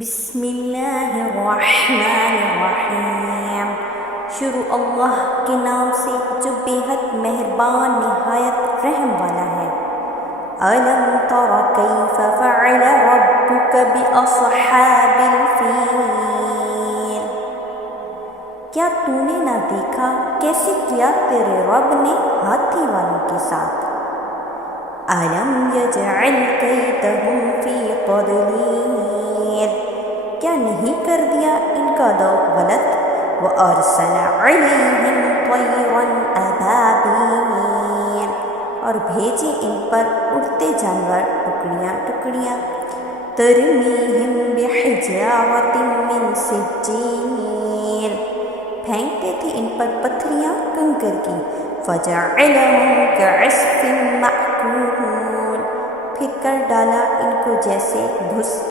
بسم اللہ الرحمن الرحیم۔ شروع اللہ کے نام سے جو بے حد مہربان نہایت رحم والا ہے۔ أَلَمْ تَرَ كَيْفَ فَعَلَ رَبُّكَ بِأَصْحَابِ الْفِيلِ؟ کیا تو نے نہ دیکھا کیسے کیا تیرے رب نے ہاتھی والوں کے ساتھ؟ أَلَمْ يَجْعَلْ كَيْدَهُمْ فِي تَضْلِيلٍ؟ کیا نہیں کر دیا ان کا دو غلط؟ وَأَرْسَلَ عَلَيْهِمْ طَيْرًا أَبَابِيلَ، اور بھیجے ان پر اڑتے جانور ٹکڑیاں ٹکڑیاں۔ تَرْمِيهِمْ بِحِجَارَةٍ مِّن سِجِّيلٍ، پھینکتے تھے ان پر پتھریاں کنکر کی۔ فَجَعَلَهُمْ كَعَصْفٍ مَّأْكُولٍ، پھر کر ڈالا ان کو جیسے بھس